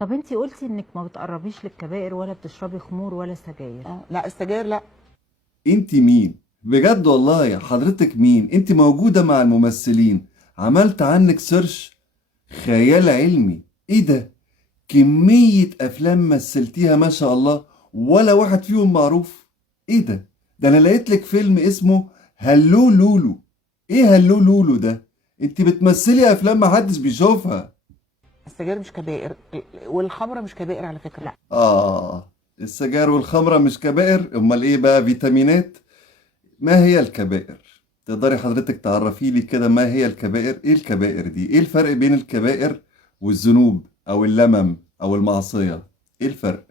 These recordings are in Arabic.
طب انتي قلتي انك ما بتقربيش للكبائر ولا بتشربي خمور ولا سجاير. لا السجاير لا. انت مين بجد والله يا حضرتك؟ مين انت؟ موجودة مع الممثلين، عملت عنك سيرش، خيال علمي. ايه ده؟ كمية افلام مثلتيها ما شاء الله، ولا واحد فيهم معروف. ايه ده؟ ده انا لقيت لك فيلم اسمه هلو لولو. ايه هلو لولو ده؟ انت بتمثلي افلام ما حدش بيشوفها. السجاير مش كبائر، والخمره مش كبائر على فكره. لا. السجاير والخمرة مش كبائر؟ امال ايه بقى؟ فيتامينات. ما هي الكبائر؟ تقدري حضرتك تعرفي لي كده ما هي الكبائر؟ ايه الكبائر دي؟ ايه الفرق بين الكبائر والذنوب او اللمم او المعصية؟ ايه الفرق؟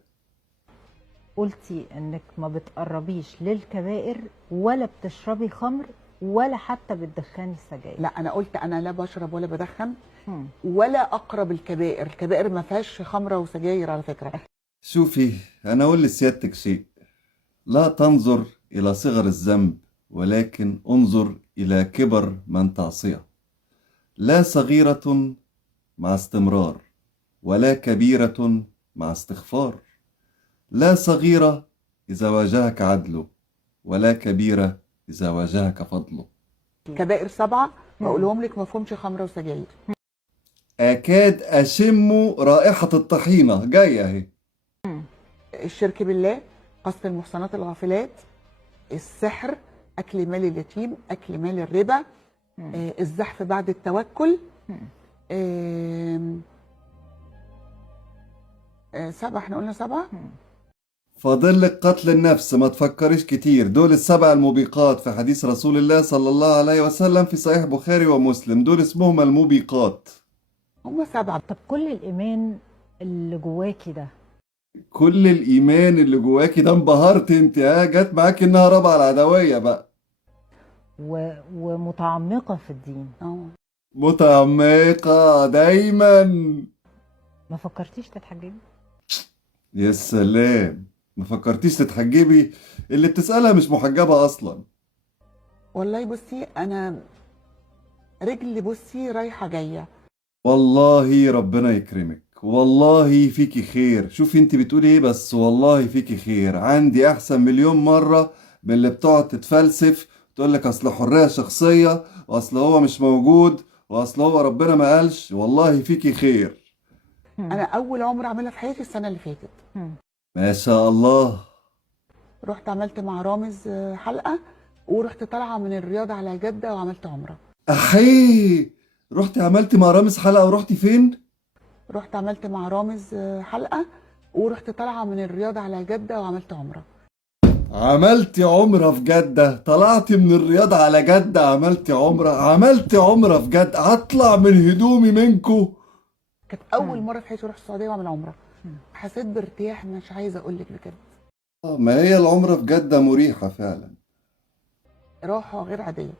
قلتي انك ما بتقربيش للكبائر ولا بتشربي خمر ولا حتى بتدخني سجاير. لا انا قلت انا لا بشرب ولا بدخن مم. ولا اقرب الكبائر. الكبائر ما فيهاش خمره وسجاير على فكره. شوفي، انا اقول لسيادتك شيء: لا تنظر الى صغر الذنب، ولكن انظر الى كبر من تعصيه. لا صغيرة مع استمرار، ولا كبيرة مع استغفار. لا صغيرة إذا واجهك عدله، ولا كبيرة إذا واجهك فضله. كبائر 7 مم. بقولهم لك ما فيهمش خمره وسجاير. أكاد أشم رائحة الطحينة جاية أهي. الشرك بالله، قذف المحصنات الغافلات، السحر، اكل مال اليتيم، اكل مال الربا، الزحف بعد التوكل. آم، 7 احنا قلنا 7. فاضل لك قتل النفس، ما تفكريش كتير. دول السبع الموبقات في حديث رسول الله صلى الله عليه وسلم في صحيح بخاري ومسلم، دول اسمهم الموبقات. هم 7. طب كل الايمان اللي جواكي ده، كل الإيمان اللي جواكي ده؟ انبهرت انت؟ جت معاك إنها رابعة العدوية بقى. ومتعمقة في الدين، متعمقة دايما. ما فكرتيش تتحجبي؟ يا سلام، ما فكرتيش تتحجبي؟ اللي بتسألها مش محجبة أصلا. والله بصي انا رجلي بصي رايحه جايه. والله ربنا يكرمك، والله فيكي خير. شوفي انت بتقولي ايه، بس والله فيكي خير. عندي احسن مليون مرة من اللي بتقعد تتفلسف تقولك اصل حرية شخصية، واصل هو مش موجود، واصل هو ربنا ما قالش. والله فيكي خير. انا اول عمره اعملها في حياتي السنه اللي فاتت. ما شاء الله. رحت عملت مع رامز حلقه، ورحت طالعه من الرياض على جده وعملت عمره. احيه، رحتي عملتي مع رامز حلقة؟ ورحتي فين؟ رحت عملت مع رامز حلقه، ورحت طالعه من الرياض على جده وعملت عمره. عملتي عمرة في جدة؟ طلعتي من الرياض على جدة عملتي عمرة؟ عملتي عمرة في جدة؟ هطلع من هدومي منكو. كانت اول مره في حياتي اروح السعوديه واعمل عمره. حسيت بارتياح مش عايزه اقول لك بجد. ما هي العمرة في جدة مريحة فعلا. راحه غير عاديه.